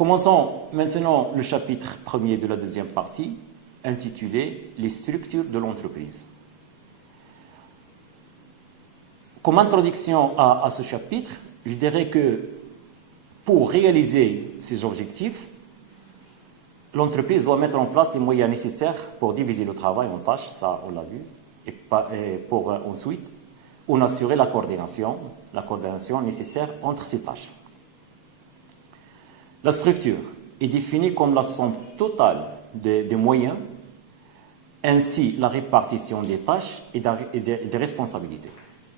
Commençons maintenant le chapitre premier de la deuxième partie, intitulé « Les structures de l'entreprise ». Comme introduction à ce chapitre, je dirais que pour réaliser ces objectifs, l'entreprise doit mettre en place les moyens nécessaires pour diviser le travail en tâches, ça on l'a vu, et pour ensuite en assurer la coordination nécessaire entre ces tâches. La structure est définie comme la somme totale des moyens, ainsi la répartition des tâches et des responsabilités.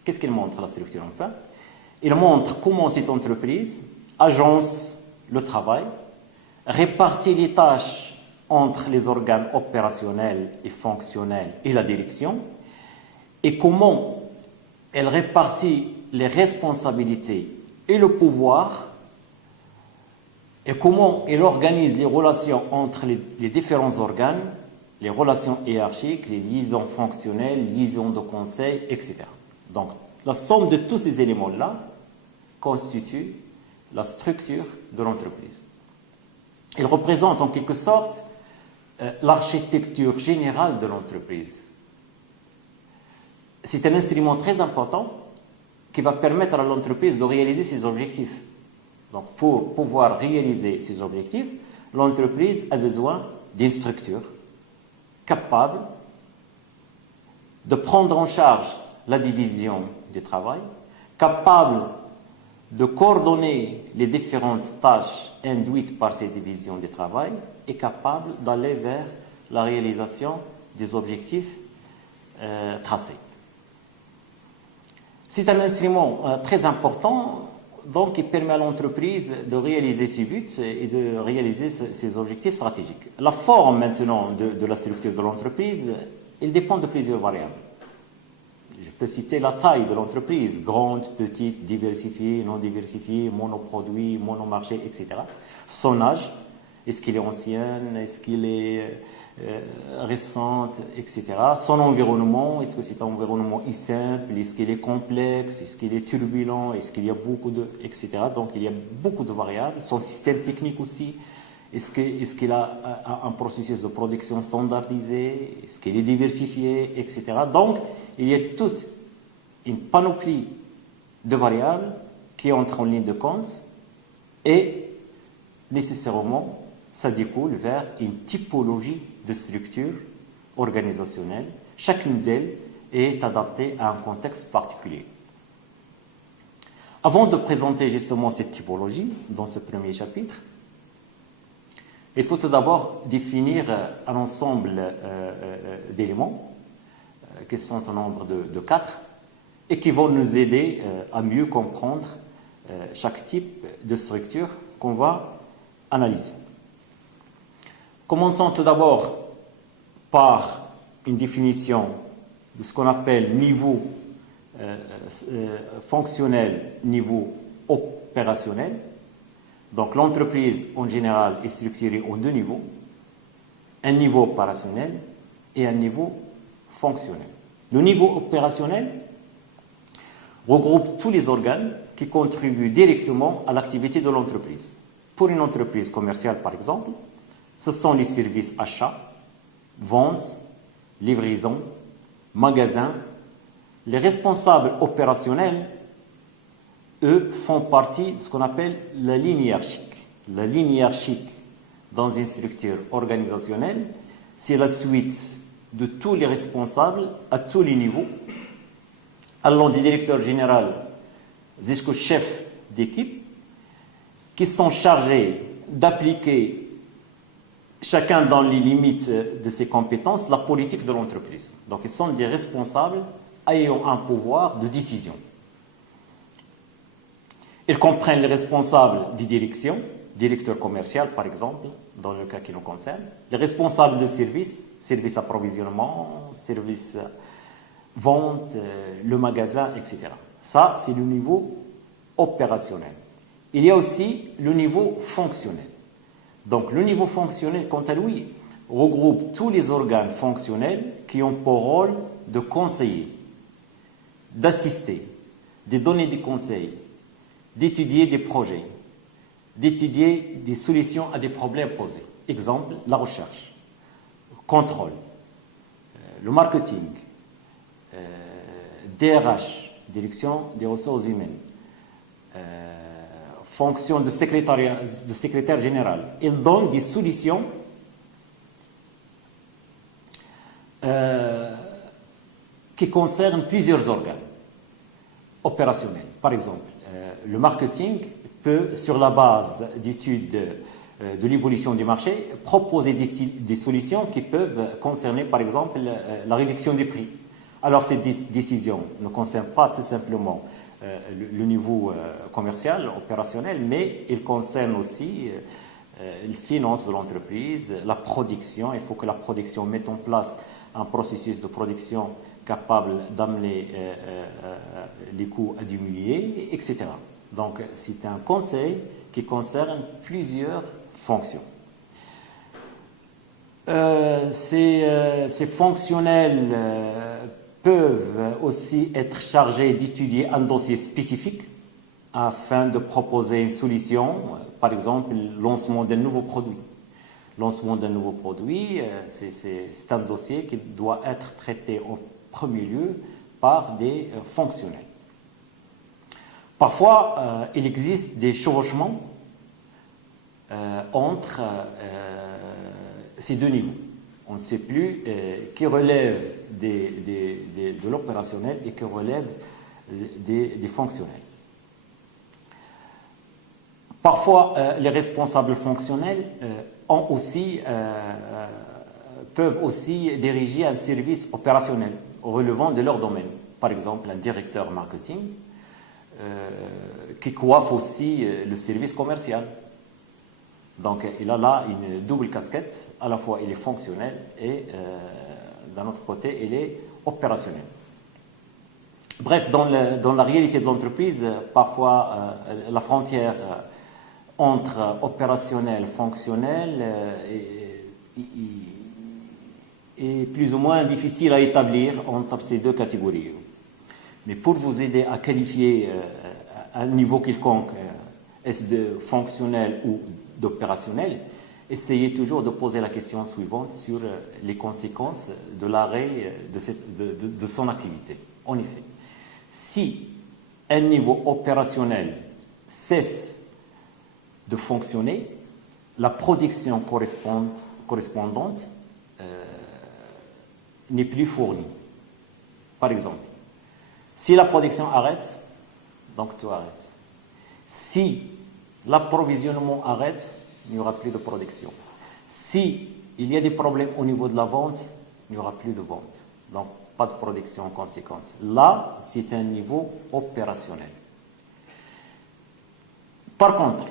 Qu'est-ce qu'elle montre, la structure, enfin? Elle montre comment cette entreprise agence le travail, répartit les tâches entre les organes opérationnels et fonctionnels et la direction, et comment elle répartit les responsabilités et le pouvoir, et comment elle organise les relations entre les différents organes, les relations hiérarchiques, les liaisons fonctionnelles, liaisons de conseil, etc. Donc, la somme de tous ces éléments-là constitue la structure de l'entreprise. Elle représente en quelque sorte l'architecture générale de l'entreprise. C'est un instrument très important qui va permettre à l'entreprise de réaliser ses objectifs. Donc, pour pouvoir réaliser ses objectifs, l'entreprise a besoin d'une structure capable de prendre en charge la division du travail, capable de coordonner les différentes tâches induites par ces divisions du travail et capable d'aller vers la réalisation des objectifs tracés. C'est un instrument très important, donc qui permet à l'entreprise de réaliser ses buts et de réaliser ses objectifs stratégiques. La forme maintenant de la structure de l'entreprise, elle dépend de plusieurs variables. Je peux citer la taille de l'entreprise, grande, petite, diversifiée, non diversifiée, monoproduit, monomarché, etc. Son âge, est-ce qu'il est ancien, est-ce qu'il est récente, etc. Son environnement, est-ce que c'est un environnement simple, est-ce qu'il est complexe, est-ce qu'il est turbulent, est-ce qu'il y a beaucoup de, etc. Donc il y a beaucoup de variables. Son système technique aussi, est-ce qu'il a un processus de production standardisé, est-ce qu'il est diversifié, etc. Donc il y a toute une panoplie de variables qui entrent en ligne de compte et nécessairement ça découle vers une typologie de structure organisationnelle. Chacune d'elles est adaptée à un contexte particulier. Avant de présenter justement cette typologie dans ce premier chapitre, il faut tout d'abord définir un ensemble d'éléments qui sont au nombre de 4 et qui vont nous aider à mieux comprendre chaque type de structure qu'on va analyser. Commençons tout d'abord par une définition de ce qu'on appelle niveau fonctionnel, niveau opérationnel. Donc l'entreprise en général est structurée en 2 niveaux, un niveau opérationnel et un niveau fonctionnel. Le niveau opérationnel regroupe tous les organes qui contribuent directement à l'activité de l'entreprise. Pour une entreprise commerciale, par exemple, ce sont les services achats, ventes, livraison, magasins. Les responsables opérationnels, eux, font partie de ce qu'on appelle la ligne hiérarchique. La ligne hiérarchique dans une structure organisationnelle, c'est la suite de tous les responsables à tous les niveaux, allant du directeur général jusqu'au chef d'équipe, qui sont chargés d'appliquer, chacun dans les limites de ses compétences, la politique de l'entreprise. Donc, ils sont des responsables ayant un pouvoir de décision. Ils comprennent les responsables des directions, directeur commercial par exemple, dans le cas qui nous concerne, les responsables de services, service approvisionnement, service vente, le magasin, etc. Ça, c'est le niveau opérationnel. Il y a aussi le niveau fonctionnel. Donc le niveau fonctionnel, quant à lui, regroupe tous les organes fonctionnels qui ont pour rôle de conseiller, d'assister, de donner des conseils, d'étudier des projets, d'étudier des solutions à des problèmes posés. Exemple, la recherche, le contrôle, le marketing, DRH, direction des ressources humaines, fonction de secrétaire général. Il donne des solutions qui concernent plusieurs organes opérationnels. Par exemple, le marketing peut, sur la base d'études de l'évolution du marché, proposer des solutions qui peuvent concerner, par exemple, la réduction des prix. Alors, ces décisions ne concernent pas tout simplement le niveau commercial, opérationnel, mais ils concernent aussi les finances de l'entreprise, la production. Il faut que la production mette en place un processus de production capable d'amener les coûts à diminuer, etc. Donc, c'est un conseil qui concerne plusieurs fonctions. Ces fonctionnels peuvent aussi être chargés d'étudier un dossier spécifique afin de proposer une solution, par exemple, le lancement d'un nouveau produit. Lancement d'un nouveau produit, c'est un dossier qui doit être traité en premier lieu par des fonctionnels. Parfois, il existe des chevauchements entre ces deux niveaux. On ne sait plus qui relève de l'opérationnel et qui relève des fonctionnels. Parfois, les responsables fonctionnels peuvent aussi diriger un service opérationnel relevant de leur domaine. Par exemple, un directeur marketing qui coiffe aussi le service commercial. Donc, il a là une double casquette. À la fois, il est fonctionnel et, d'un autre côté, il est opérationnel. Bref, dans la réalité de l'entreprise, parfois, la frontière entre opérationnel et fonctionnel est plus ou moins difficile à établir entre ces deux catégories. Mais pour vous aider à qualifier un niveau quelconque, est-ce de fonctionnel ou d'opérationnel, essayez toujours de poser la question suivante sur les conséquences de l'arrêt de son activité. En effet, si un niveau opérationnel cesse de fonctionner, la production correspondante n'est plus fournie. Par exemple, si la production arrête, donc tout arrête. Si l'approvisionnement arrête, il n'y aura plus de production. Si il y a des problèmes au niveau de la vente, il n'y aura plus de vente. Donc, pas de production en conséquence. Là, c'est un niveau opérationnel. Par contre,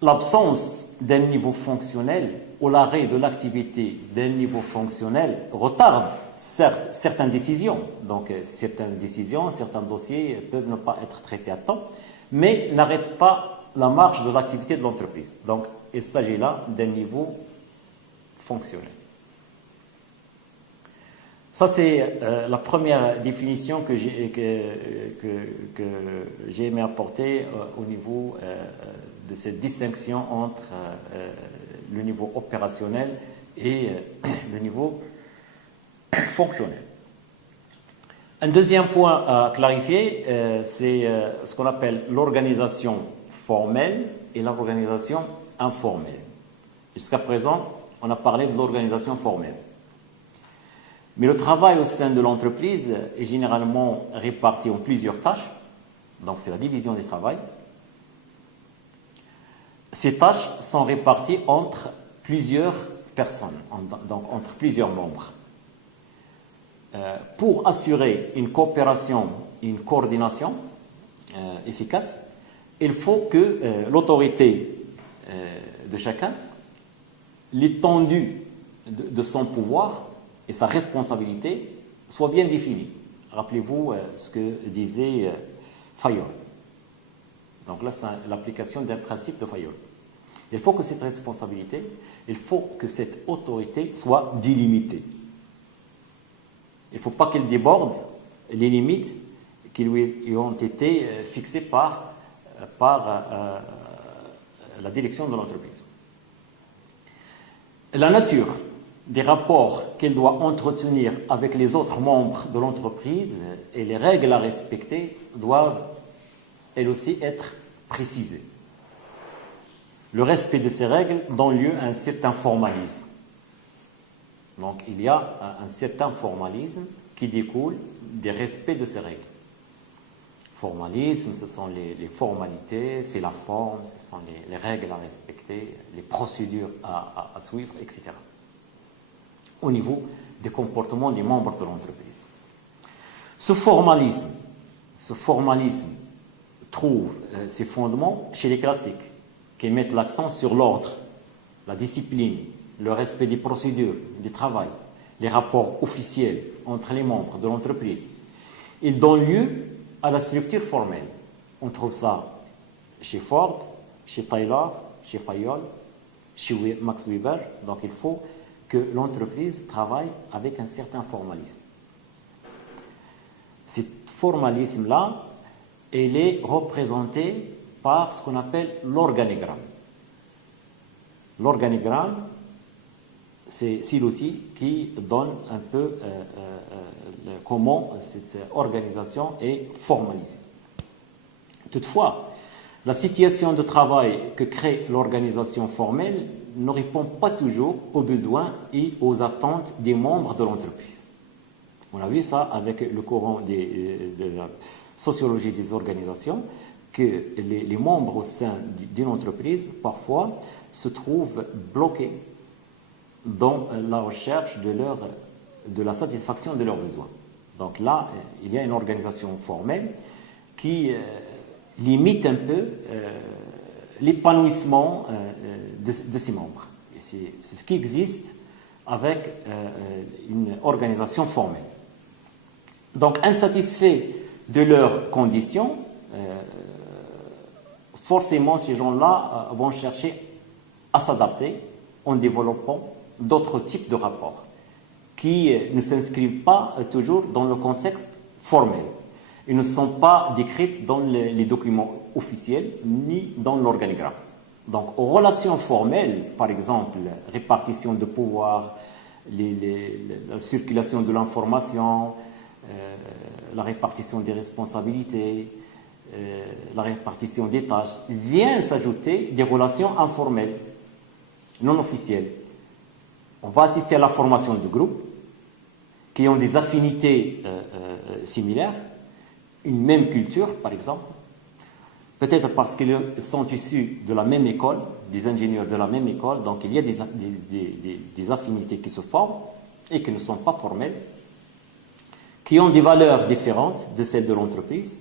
l'absence d'un niveau fonctionnel ou l'arrêt de l'activité d'un niveau fonctionnel retarde certaines décisions. Donc, certaines décisions, certains dossiers peuvent ne pas être traités à temps, mais n'arrêtent pas la marche de l'activité de l'entreprise. Donc, il s'agit là d'un niveau fonctionnel. Ça, c'est la première définition que j'ai aimé apporter au niveau de cette distinction entre le niveau opérationnel et le niveau fonctionnel. Un deuxième point à clarifier, c'est ce qu'on appelle l'organisation formelle et l'organisation informelle. Jusqu'à présent, on a parlé de l'organisation formelle. Mais le travail au sein de l'entreprise est généralement réparti en plusieurs tâches. Donc, c'est la division du travail. Ces tâches sont réparties entre plusieurs personnes, donc entre plusieurs membres. Pour assurer une coopération et une coordination efficace, il faut que l'autorité de chacun, l'étendue de son pouvoir et sa responsabilité soit bien définie. Rappelez-vous ce que disait Fayol. Donc là, c'est l'application d'un principe de Fayol. Il faut que cette responsabilité, il faut que cette autorité soit délimitée. Il ne faut pas qu'elle déborde les limites qui lui ont été fixées par la direction de l'entreprise. La nature des rapports qu'elle doit entretenir avec les autres membres de l'entreprise et les règles à respecter doivent, elles aussi, être précisées. Le respect de ces règles donne lieu à un certain formalisme. Donc, il y a un certain formalisme qui découle des respects de ces règles. Formalisme, ce sont les formalités, c'est la forme, ce sont les règles à respecter, les procédures à suivre, etc. Au niveau des comportements des membres de l'entreprise. Ce formalisme trouve ses fondements chez les classiques, qui mettent l'accent sur l'ordre, la discipline, le respect des procédures, du travail, les rapports officiels entre les membres de l'entreprise. Ils donnent lieu à la structure formelle. On trouve ça chez Ford, chez Taylor, chez Fayol, chez Max Weber. Donc il faut que l'entreprise travaille avec un certain formalisme. Ce formalisme-là, il est représenté par ce qu'on appelle l'organigramme. L'organigramme, c'est l'outil qui donne un peu comment cette organisation est formalisée. Toutefois, la situation de travail que crée l'organisation formelle ne répond pas toujours aux besoins et aux attentes des membres de l'entreprise. On a vu ça avec le courant de la sociologie des organisations, que les membres au sein d'une entreprise, parfois, se trouvent bloqués dans la recherche de la satisfaction de leurs besoins. Donc là, il y a une organisation formelle qui limite un peu l'épanouissement de ses membres. Et c'est ce qui existe avec une organisation formelle. Donc, insatisfaits de leurs conditions, forcément, ces gens-là vont chercher à s'adapter en développant d'autres types de rapports qui ne s'inscrivent pas toujours dans le contexte formel. Ils ne sont pas décrits dans les documents officiels ni dans l'organigramme. Donc, aux relations formelles, par exemple, répartition de pouvoir, la circulation de l'information, la répartition des responsabilités, la répartition des tâches, viennent s'ajouter des relations informelles, non officielles. On va assister à la formation de groupes qui ont des affinités similaires, une même culture, par exemple, peut-être parce qu'ils sont issus de la même école, des ingénieurs de la même école, donc il y a des affinités qui se forment et qui ne sont pas formelles, qui ont des valeurs différentes de celles de l'entreprise.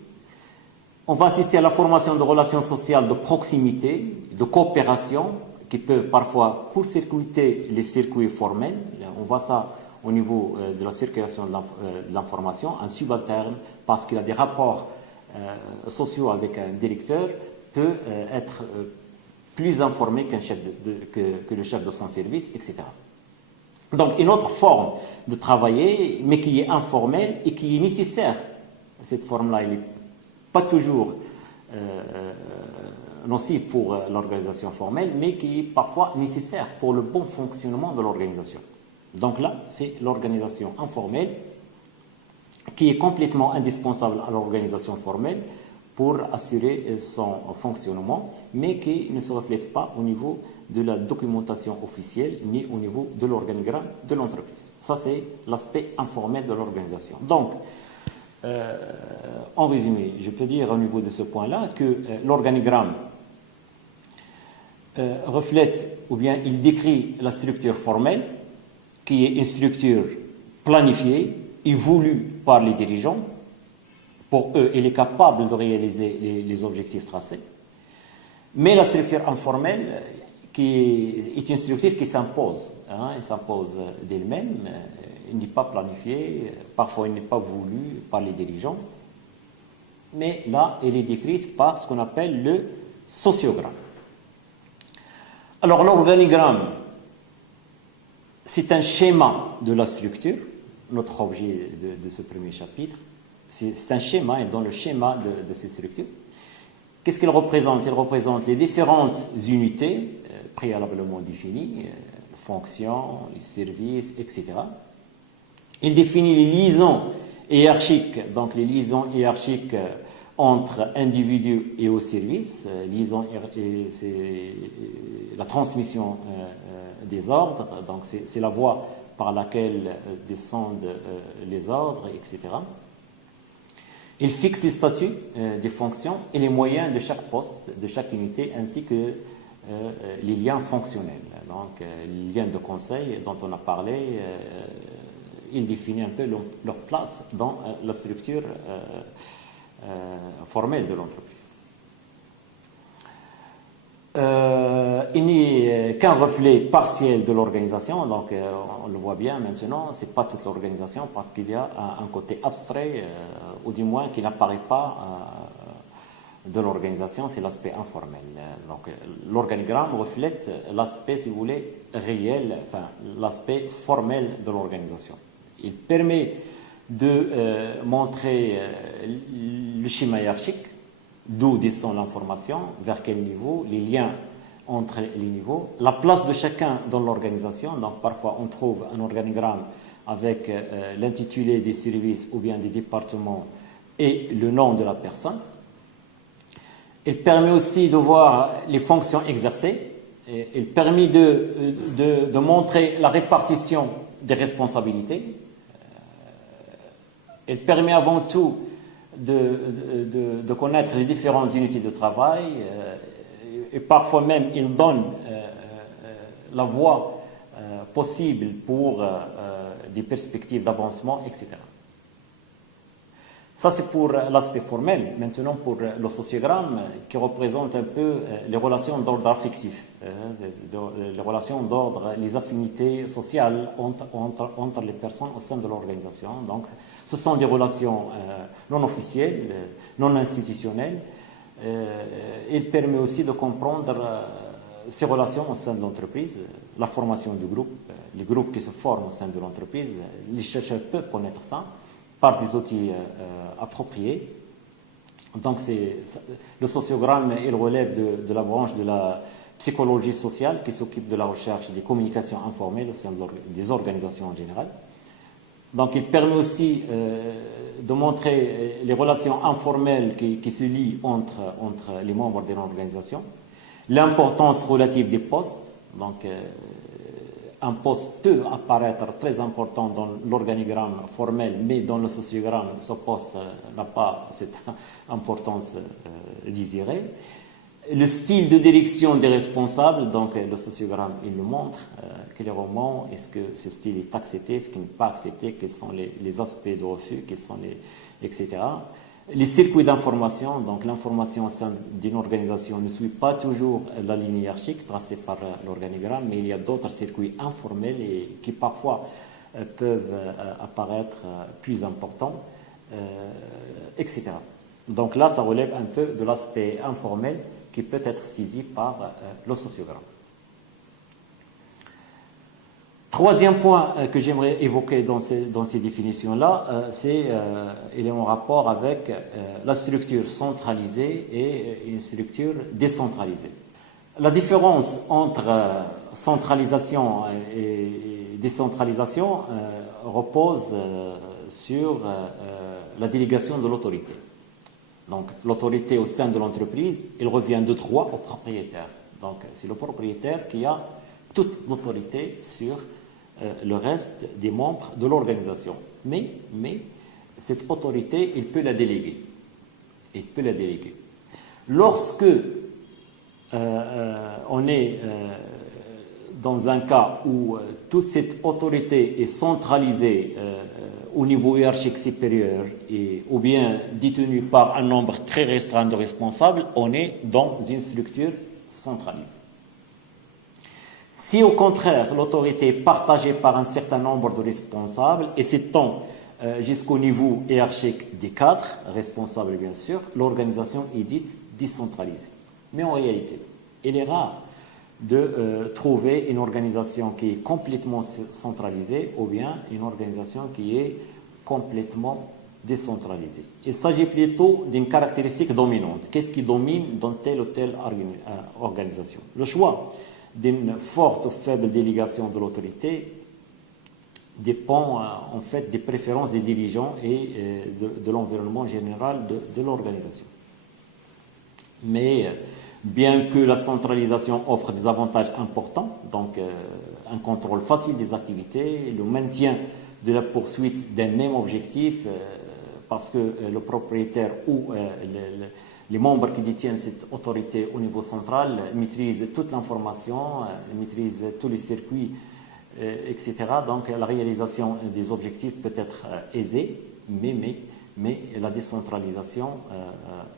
On va assister à la formation de relations sociales de proximité, de coopération, qui peuvent parfois court-circuiter les circuits formels. On voit ça au niveau de la circulation de l'information, un subalterne, parce qu'il a des rapports sociaux avec un directeur, peut être plus informé que le chef de son service, etc. Donc, une autre forme de travailler, mais qui est informelle et qui est nécessaire. Cette forme-là, elle n'est pas toujours nocive pour l'organisation formelle, mais qui est parfois nécessaire pour le bon fonctionnement de l'organisation. Donc là, c'est l'organisation informelle qui est complètement indispensable à l'organisation formelle pour assurer son fonctionnement, mais qui ne se reflète pas au niveau de la documentation officielle ni au niveau de l'organigramme de l'entreprise. Ça, c'est l'aspect informel de l'organisation. Donc, en résumé, je peux dire au niveau de ce point-là que l'organigramme reflète, ou bien il décrit la structure formelle, qui est une structure planifiée et voulue par les dirigeants. Pour eux, elle est capable de réaliser les objectifs tracés. Mais la structure informelle, qui est une structure qui s'impose, elle s'impose d'elle-même, elle n'est pas planifiée, parfois elle n'est pas voulue par les dirigeants, mais là, elle est décrite par ce qu'on appelle le sociogramme. Alors, l'organigramme, c'est un schéma de la structure, notre objet de ce premier chapitre. C'est un schéma, et dans le schéma de cette structure, Qu'est-ce qu'il représente? Il représente les différentes unités préalablement définies, fonctions, les services, etc. Il définit les liaisons hiérarchiques, donc les liaisons hiérarchiques entre individus et au service. Liaison, c'est la transmission des ordres, donc c'est la voie par laquelle descendent les ordres, etc. Il fixe les statuts des fonctions et les moyens de chaque poste, de chaque unité, ainsi que les liens fonctionnels. Donc, les liens de conseil dont on a parlé, il définit un peu leur place dans la structure formelle de l'entreprise. Il n'est qu'un reflet partiel de l'organisation, donc on le voit bien maintenant, ce n'est pas toute l'organisation parce qu'il y a un côté abstrait, ou du moins qui n'apparaît pas de l'organisation, c'est l'aspect informel. Donc l'organigramme reflète l'aspect, si vous voulez, réel, enfin l'aspect formel de l'organisation. Il permet de montrer le schéma hiérarchique, d'où descend l'information, vers quel niveau, les liens entre les niveaux, la place de chacun dans l'organisation. Donc parfois on trouve un organigramme avec l'intitulé des services ou bien des départements et le nom de la personne. Il permet aussi de voir les fonctions exercées. Il permet de montrer la répartition des responsabilités. Il permet avant tout de connaître les différentes unités de travail et parfois même il donne la voie possible pour des perspectives d'avancement, etc. Ça, c'est pour l'aspect formel. Maintenant, pour le sociogramme, qui représente un peu les relations d'ordre affectif, les relations d'ordre, les affinités sociales entre les personnes au sein de l'organisation. Donc, ce sont des relations non officielles, non institutionnelles. Il permet aussi de comprendre ces relations au sein de l'entreprise, la formation du groupe, les groupes qui se forment au sein de l'entreprise. Les chercheurs peuvent connaître ça par des outils appropriés. Donc le sociogramme, il relève de la branche de la psychologie sociale qui s'occupe de la recherche des communications informelles au sein des organisations en général. Donc il permet aussi de montrer les relations informelles qui se lient entre les membres d'une organisation, l'importance relative des postes. Donc un poste peut apparaître très important dans l'organigramme formel, mais dans le sociogramme, ce poste n'a pas cette importance désirée. Le style de direction des responsables, donc le sociogramme, il nous montre clairement est-ce que ce style est accepté, est-ce qu'il n'est pas accepté, quels sont les aspects de refus, quels sont etc. Les circuits d'information, donc l'information au sein d'une organisation ne suit pas toujours la ligne hiérarchique tracée par l'organigramme, mais il y a d'autres circuits informels et qui parfois peuvent apparaître plus importants, etc. Donc là, ça relève un peu de l'aspect informel qui peut être saisi par le sociogramme. Troisième point que j'aimerais évoquer dans ces définitions-là, il est en rapport avec la structure centralisée et une structure décentralisée. La différence entre centralisation et décentralisation repose sur la délégation de l'autorité. Donc l'autorité au sein de l'entreprise, il revient de droit au propriétaire. Donc c'est le propriétaire qui a toute l'autorité sur le reste des membres de l'organisation. Mais cette autorité, il peut la déléguer. Il peut la déléguer. Lorsque on est dans un cas où toute cette autorité est centralisée au niveau hiérarchique supérieur ou bien détenue par un nombre très restreint de responsables, on est dans une structure centralisée. Si au contraire l'autorité est partagée par un certain nombre de responsables et s'étend jusqu'au niveau hiérarchique des cadres, responsables bien sûr, l'organisation est dite décentralisée. Mais en réalité, il est rare de trouver une organisation qui est complètement centralisée ou bien une organisation qui est complètement décentralisée. Il s'agit plutôt d'une caractéristique dominante. Qu'est-ce qui domine dans telle ou telle organisation? Le choix d'une forte ou faible délégation de l'autorité dépend en fait des préférences des dirigeants et de l'environnement général de l'organisation. Mais bien que la centralisation offre des avantages importants, donc un contrôle facile des activités, le maintien de la poursuite d'un même objectif, parce que le propriétaire ou les membres qui détiennent cette autorité au niveau central maîtrisent toute l'information, maîtrisent tous les circuits, etc. Donc la réalisation des objectifs peut être aisée, mais la décentralisation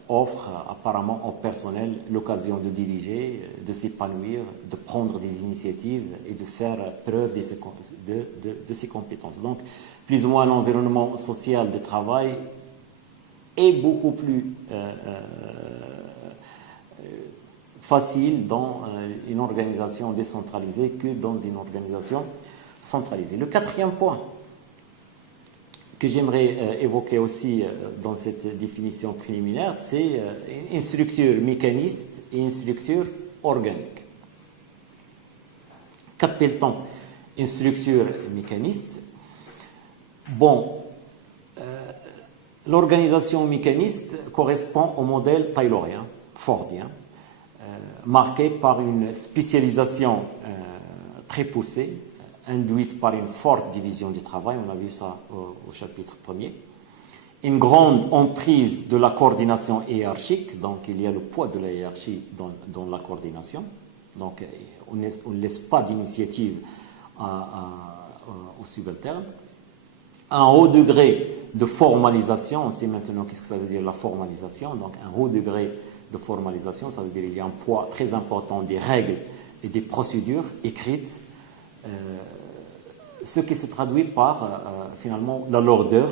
offre apparemment au personnel l'occasion de diriger, de s'épanouir, de prendre des initiatives et de faire preuve de ses compétences. Donc, plus ou moins l'environnement social de travail est beaucoup plus facile dans une organisation décentralisée que dans une organisation centralisée. Le quatrième point que j'aimerais évoquer aussi dans cette définition préliminaire, c'est une structure mécaniste et une structure organique. Qu'appelle-t-on une structure mécaniste? Bon, l'organisation mécaniste correspond au modèle taylorien, fordien, marqué par une spécialisation très poussée, induite par une forte division du travail, on a vu ça au chapitre 1er, une grande emprise de la coordination hiérarchique, donc il y a le poids de la hiérarchie dans la coordination, donc on ne laisse pas d'initiative aux subalternes, un haut degré de formalisation, on sait maintenant qu'est-ce que ça veut dire la formalisation, donc un haut degré de formalisation, ça veut dire qu'il y a un poids très important des règles et des procédures écrites, ce qui se traduit par finalement la lourdeur,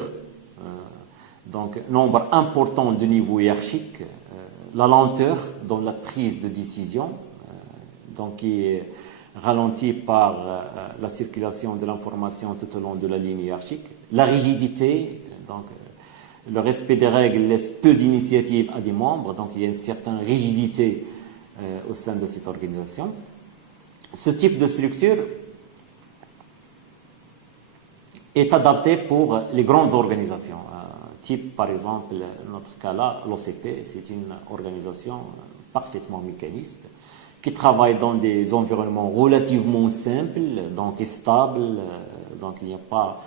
donc nombre important de niveaux hiérarchiques, la lenteur dans la prise de décision, donc qui est ralentie par la circulation de l'information tout au long de la ligne hiérarchique, la rigidité, donc le respect des règles laisse peu d'initiative à des membres, donc il y a une certaine rigidité au sein de cette organisation. Ce type de structure est adapté pour les grandes organisations, type par exemple, notre cas là, l'OCP, c'est une organisation parfaitement mécaniste, qui travaille dans des environnements relativement simples, donc stables, donc il n'y a pas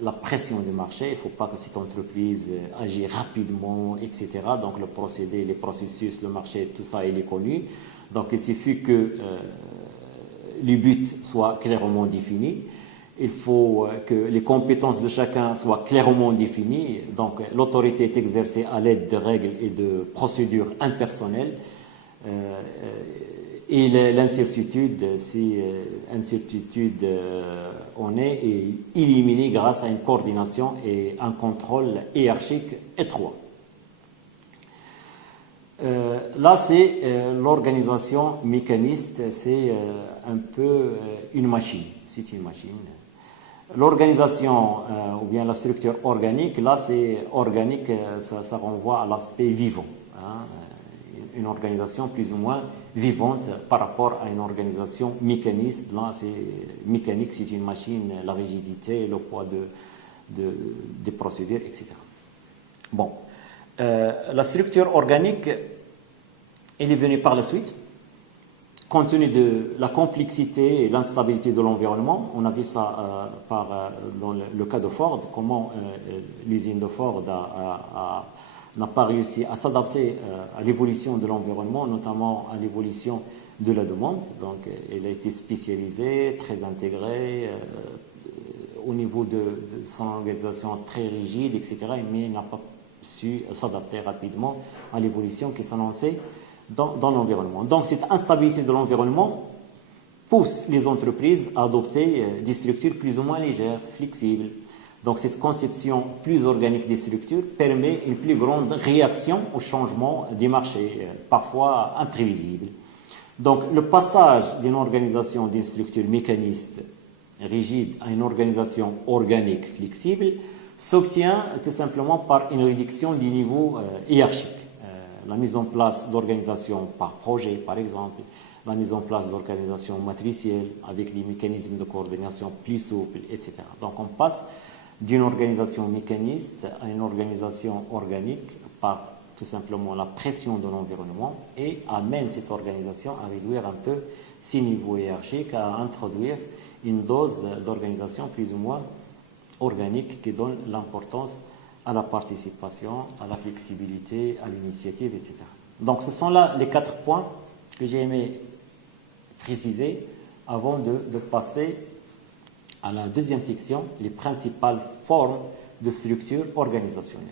la pression du marché, il ne faut pas que cette entreprise agisse rapidement, etc. Donc le procédé, les processus, le marché, tout ça, il est connu. Donc il suffit que les buts soient clairement définis. Il faut que les compétences de chacun soient clairement définies. Donc l'autorité est exercée à l'aide de règles et de procédures impersonnelles. Et l'incertitude, si incertitude on est éliminée grâce à une coordination et un contrôle hiérarchique étroit. Là, c'est l'organisation mécaniste, c'est un peu une machine. C'est une machine. L'organisation ou bien la structure organique, là, c'est organique, ça renvoie à l'aspect vivant. Hein. Une organisation plus ou moins vivante par rapport à une organisation mécaniste. Là, c'est mécanique, c'est une machine, la rigidité, le poids des procédures, etc. Bon, la structure organique, elle est venue par la suite, compte tenu de la complexité et l'instabilité de l'environnement. On a vu ça dans le cas de Ford, comment l'usine de Ford n'a pas réussi à s'adapter à l'évolution de l'environnement, notamment à l'évolution de la demande. Donc, elle a été spécialisée, très intégrée, au niveau de son organisation très rigide, etc., mais elle n'a pas su s'adapter rapidement à l'évolution qui s'annonçait dans l'environnement. Donc, cette instabilité de l'environnement pousse les entreprises à adopter des structures plus ou moins légères, flexibles. Donc, cette conception plus organique des structures permet une plus grande réaction au changement des marchés, parfois imprévisibles. Donc, le passage d'une organisation, d'une structure mécaniste rigide à une organisation organique flexible s'obtient tout simplement par une réduction du niveau hiérarchique. La mise en place d'organisations par projet, par exemple, la mise en place d'organisations matricielles avec des mécanismes de coordination plus souples, etc. Donc on passe d'une organisation mécaniste à une organisation organique par tout simplement la pression de l'environnement et amène cette organisation à réduire un peu ses niveaux hiérarchiques, à introduire une dose d'organisation plus ou moins organique qui donne l'importance à la participation, à la flexibilité, à l'initiative, etc. Donc ce sont là les 4 points que j'ai aimé préciser avant de passer à la deuxième section, les principales formes de structure organisationnelle.